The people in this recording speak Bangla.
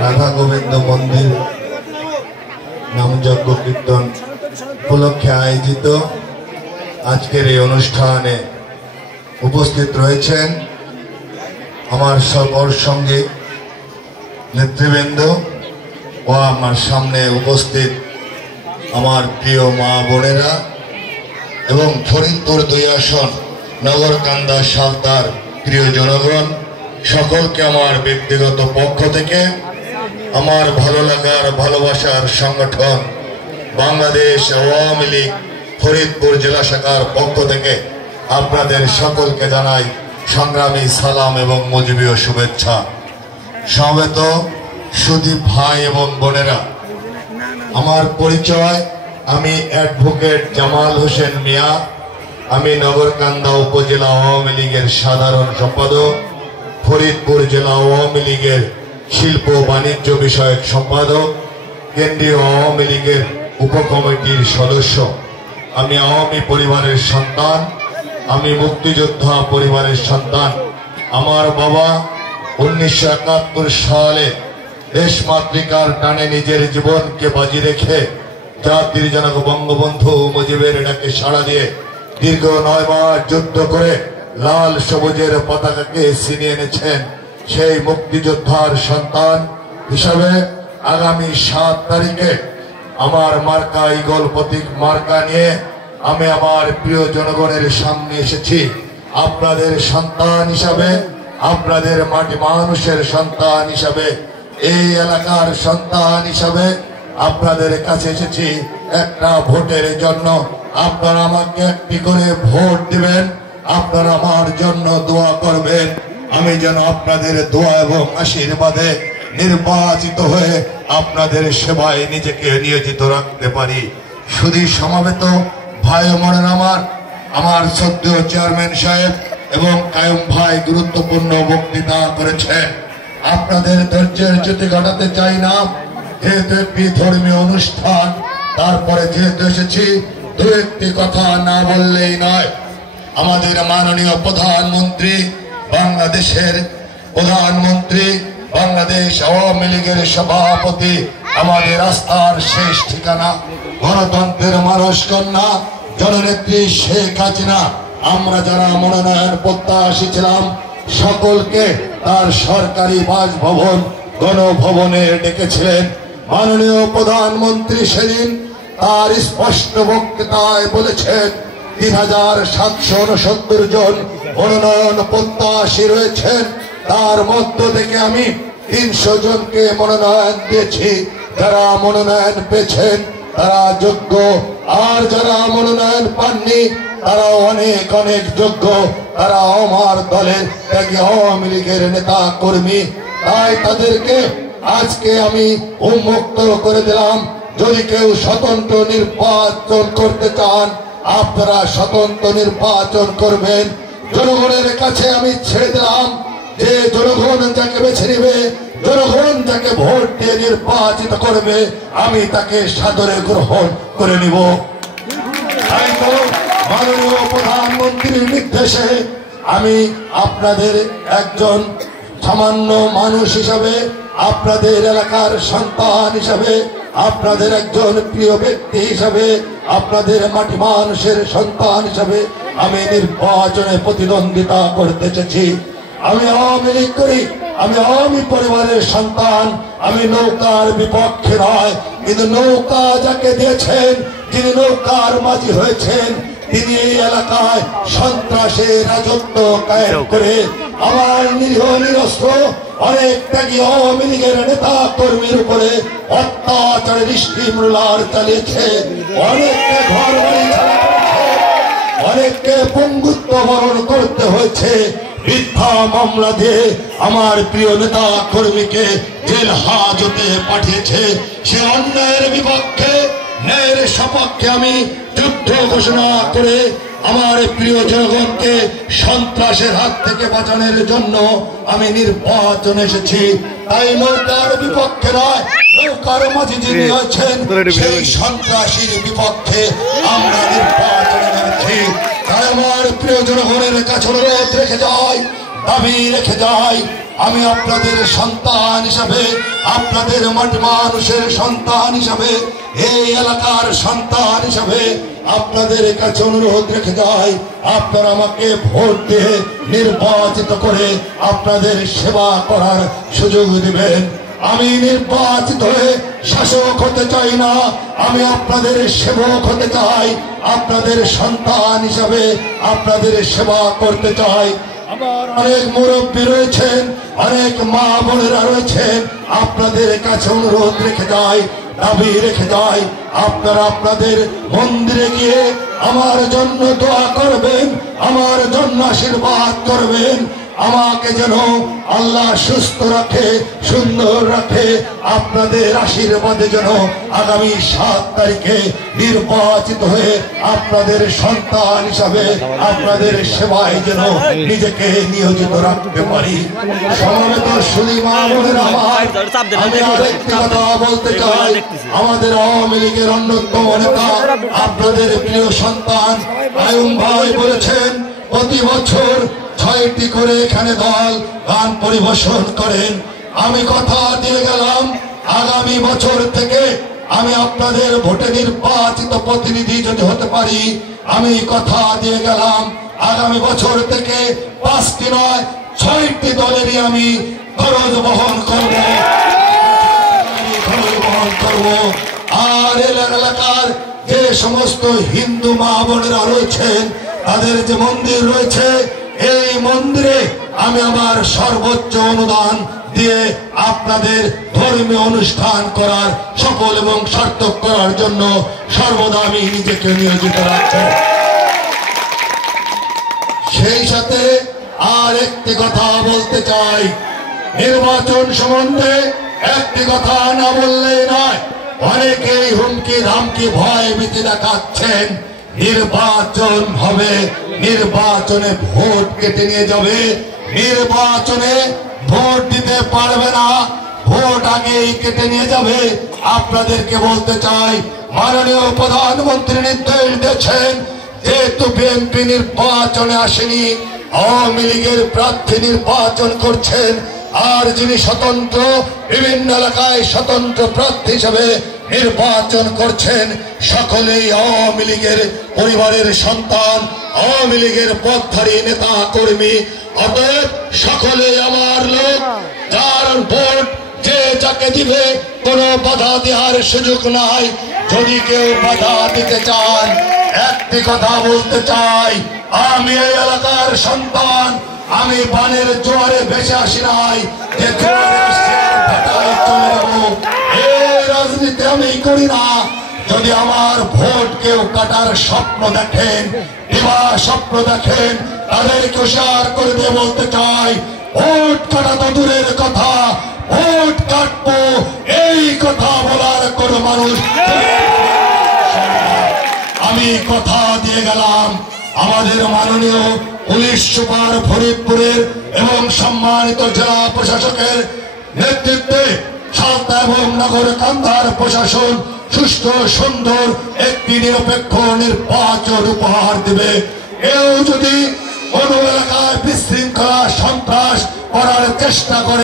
রাধা গোবিন্দ মন্দির নামযজ্ঞ কীর্তন উপলক্ষে আয়োজিত আজকের এই অনুষ্ঠানে উপস্থিত রয়েছেন আমার সবার সঙ্গে নেতৃবৃন্দ ও আমার সামনে উপস্থিত আমার প্রিয় মা বোনেরা এবং ফরিদপুর 2 আসন নগরকান্দা সালতার প্রিয় জনগণ সকলকে আমার ব্যক্তিগত পক্ষ থেকে আমার ভালো লাগার ভালোবাসার সংগঠন বাংলাদেশ আওয়ামী লীগ ফরিদপুর জেলা শাখার পক্ষ থেকে আপনাদের সকলকে জানাই সংগ্রামী সালাম এবং মজিবীয় শুভেচ্ছা। সমবেত সুদী ভাই এবং বোনেরা, আমার পরিচয়, আমি অ্যাডভোকেট জামাল হোসেন মিয়া। আমি নগরকান্দা উপজেলা আওয়ামী লীগের সাধারণ সম্পাদক, ফরিদপুর জেলা আওয়ামী লীগের শিল্প বাণিজ্য বিষয়ক সম্পাদক, কেন্দ্রীয় আওয়ামী লীগের উপকমিটির সদস্য। আমি আওয়ামী পরিবারের সন্তান, আমি মুক্তিযোদ্ধা পরিবারের সন্তান। আমার বাবা 1971 সালে দেশ মাতৃকার টানে নিজের জীবনকে বাজি রেখে জাতির জনক বঙ্গবন্ধু মুজিবের ডাকে সাড়া দিয়ে দীর্ঘ 9 মাস যুদ্ধ করে লাল সবুজের পতাকাকে ছিনিয়ে এনেছেন। সেই মুক্তিযোদ্ধার সন্তান হিসাবে আগামী 7 তারিখে আমার মার্কা ঈগল প্রতীক মার্কা নিয়ে আমি আমার প্রিয় জনগণের সামনে এসেছি। আপনাদের সন্তান হিসাবে, আপনাদের মাটি মানুষের সন্তান হিসাবে, এই এলাকার সন্তান হিসাবে আপনাদের কাছে এসেছি একটা ভোটের জন্য। আপনারা আমাকে একটি করে ভোট দিবেন, আপনারা আমার জন্য দোয়া করবেন, আমি যেন আপনাদের দোয়া এবং আশীর্বাদে নির্বাচিত হয়ে আপনাদের সেবায় নিজেকে নিয়োজিত রাখতে পারি। শুধু সমাবেত ভাই মনের আমার শ্রদ্ধেয় চেয়ারম্যান সাহেব এবং কায়ুম ভাই গুরুত্বপূর্ণ বক্তৃতা করেছেন। আপনাদের ধৈর্যের চ্যুতি ঘটাতে চাই না, যেহেতু একটি ধর্মীয় অনুষ্ঠান, তারপরে যেহেতু এসেছি 2-1টি কথা না বললেই নয়। আমাদের মাননীয় প্রধানমন্ত্রী, বাংলাদেশের প্রধানমন্ত্রী, বাংলাদেশ আওয়ামী লীগের সভাপতি, আমাদের আস্থার শেষ ঠিকানা, গণতন্ত্রের মানুষ কন্যা জননেত্রী শেখ হাসিনা, আমরা যারা মনোনয়ন প্রত্যাশী ছিলাম সকলকে তার সরকারি বাসভবন গণভবনে ডেকেছিলেন। মাননীয় প্রধানমন্ত্রী সেদিন তার স্পষ্ট বক্তৃতায় বলেছেন 3769 জন মনোনয়ন প্রত্যাশী রয়েছেন, তার মধ্য থেকে আমি 300 জনকে মনোনয়ন দিয়েছি। যারা মনোনয়ন পেয়েছেন তারা যোগ্য, আর যারা মনোনয়ন পাননি তারা অনেক অনেক যোগ্য, তারা আমার দলের ত্যাগী আওয়ামী লীগের নেতা কর্মী। তাই তাদেরকে আজকে আমি উন্মুক্ত করে দিলাম। যদি কেউ স্বতন্ত্র নির্বাচন করতে চান আপনারা স্বতন্ত্র নির্বাচন করবেন। জনগণের কাছে আমি ছেড়ে দিলাম যে জনগণ যাকে বেছে নেবে, জনগণ যাকে ভোট দিয়ে নির্বাচিত করবে, আমি তাকে সাদরে গ্রহণ করে নিব। তাই তো মাননীয় প্রধানমন্ত্রীর নির্দেশে আমি আপনাদের একজন সামান্য মানুষ হিসাবে, আপনাদের এলাকার সন্তান হিসাবে, আপনাদের একজন প্রিয় ব্যক্তি হিসাবে, আপনাদের মাটি মানুষের সন্তান হিসাবে আমি নির্বাচনে প্রতিদ্বন্দ্বিতা করতে চেয়েছি। আমি আওয়ামী লীগ করি, আমি আওয়ামী পরিবারের সন্তান, আমি নৌকার বিপক্ষে নয়, কিন্তু নৌকা যাকে দিয়েছেন, যিনি নৌকার মাঝি হয়েছেন, তিনি এই এলাকায় সন্ত্রাসের রাজত্ব কায়েম করে আমার নিরীহ নিরস্ত্র অনেক ত্যাগী আওয়ামী লীগের নেতা কর্মীর উপরে অত্যাচারের স্টিমরোলার চালিয়েছে, অনেককে ঘর বাড়ি ছাড়া করেছে, অনেককে পঙ্গুত্ব বরণ করতে হয়েছে। মিথ্যা মামলা দিয়ে আমার প্রিয় নেতা কর্মীকে জেল হাজতে পাঠিয়েছে। সে অন্যায়ের বিপক্ষে, ন্যায়ের সপক্ষে আমি যুদ্ধ ঘোষণা করে আমার প্রিয় জনগণকে সন্ত্রাসের হাত থেকে বাঁচানোর জন্য আমি নির্বাচনে এসেছি। তাই নৌকার বিপক্ষে নয়, নৌকার মাঝি যিনি আছেন সেই সন্ত্রাসীর বিপক্ষে আমরা নির্বাচনে নেমেছি। তাই আমার প্রিয় জনগণের কাছে অনুরোধ রেখে যায়, দাবি রেখে যাই, আমি আপনাদের সন্তান হিসাবে, আপনাদের মাটি মানুষের সন্তান হিসাবে, এই এলাকার সন্তান হিসাবে আপনাদের কাছে অনুরোধ রেখে যাই, আপনারা আমাকে ভোট দিয়ে নির্বাচিত করে আপনাদের সেবা করার সুযোগ দিবেন। আমি নির্বাচিত হয়ে শাসক হতে চাই না, আমি আপনাদের সেবক হতে চাই, আপনাদের সন্তান হিসাবে আপনাদের সেবা করতে চাই। আমার অনেক মুরব্বী রয়েছেন, অনেক মা বোনেরা রয়েছেন, আপনাদের কাছে অনুরোধ রেখে যাই, দাবি রেখে যাই, আপনারা আপনাদের মন্দিরে গিয়ে আমার জন্য দোয়া করবেন, আমার জন্য আশীর্বাদ করবেন। আমাকে যেন আল্লাহ সুস্থ রাখে, সুন্দর রাখে, আপনাদের আশীর্বাদে যেন আগামী 7 তারিখে নির্বাচিত হয়ে আপনাদের সন্তান হিসাবে আপনাদের সেবায় যেন নিজেকে নিয়োজিত রাখতে পারি। সমবেত সুধী মা বোনেরা আমার, আমি আরেকটি কথা বলতে চাই। আমাদের আওয়ামী লীগের অন্যতম নেতা, আপনাদের প্রিয় সন্তান আয়ুম ভাই বলেছেন প্রতি বছর 6টি করে এখানে দল গান পরিবেশন করেন। আমি কথা দিয়ে গেলাম আগামী বছর থেকে আমি আপনাদের ভোটে নির্বাচিত প্রতিনিধি যদি হতে পারি, আমি কথা দিয়ে গেলাম আগামী বছর থেকে 5টি নয় 6টি দলেরই আমি খরচ বহন করব। আর এলাকার যে সমস্ত হিন্দু মা বোনেরা রয়েছেন, তাদের যে মন্দির রয়েছে, এই মন্দিরে আমি আমার সর্বোচ্চ অনুদান দিয়ে আপনাদের ধর্মীয় অনুষ্ঠান করার সফল এবং সার্থক করার জন্য সর্বদা আমি নিজেকে নিয়োজিত রাখছি। সেই সাথে আর একটি কথা বলতে চাই, নির্বাচন সম্বন্ধে একটি কথা না বললেই নয়। অনেকেই হুমকি ধামকি ভয় ভীতি দেখাচ্ছেন। নির্বাচন হবে, নির্বাচনে ভোট কেটে নিয়ে যাবে, নির্বাচনে ভোট দিতে পারবে না, ভোট আগেই কেটে নিয়ে যাবে। আপনাদেরকে বলতে চাই, মাননীয় প্রধানমন্ত্রী নির্দেশ দিয়েছেন, যেহেতু বিএনপি নির্বাচনে আসেনি, আওয়ামী লীগের প্রার্থী নির্বাচন করছেন, আর যিনি স্বতন্ত্র বিভিন্ন এলাকায় স্বতন্ত্র প্রার্থী হিসেবে নির্বাচন করছেন, সকলেই আওয়ামী লীগের পরিবারের সন্তান, আওয়ামী লীগের পথধারী নেতা কর্মী। অতএব সকলে আমার লোক, যার ভোট যে যাকে দিবে কোনো বাধা দেওয়ার সুযোগ নাই। যদি কেউ বাধা দিতে চান, একটি কথা বলতে চাই, আমি এই এলাকার সন্তান, আমি বানের জোয়ারে ভেসে আসি নাই যে জোয়ারে আসছে চলে যাবো, এই রাজনীতি আমি করি না। যদি আমার ভোট কেউ কাটার স্বপ্ন দেখেন, দিবা স্বপ্ন দেখেন, তাদেরকে হুঁশিয়ার করে দিয়ে বলতে চাই, ভোট কাটা তো দূরের কথা, ভোট কাটবো এই কথা বলার কোন মানুষ। আমি কথা দিয়ে গেলাম আমাদের মাননীয় পুলিশ সুপার ফরিদপুরের এবং সম্মানিত জেলা প্রশাসকের নেতৃত্বে সালতা এবং নগর কান্দার প্রশাসন সুষ্ঠু সুন্দর একটি নিরপেক্ষ নির্বাচন উপহার দেবে। কেউ যদি কোন এলাকায় বিশৃঙ্খলা সন্ত্রাস করার চেষ্টা করে